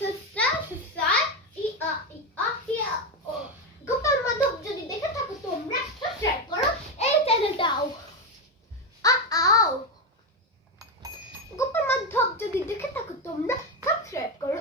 sister, Gopal Madhav যদি দেখে থাকো তোমরা সাবস্ক্রাইব করো এই চ্যানেলটাও। গোপাল মাধব যদি দেখে থাকো তোমরা সাবস্ক্রাইব করো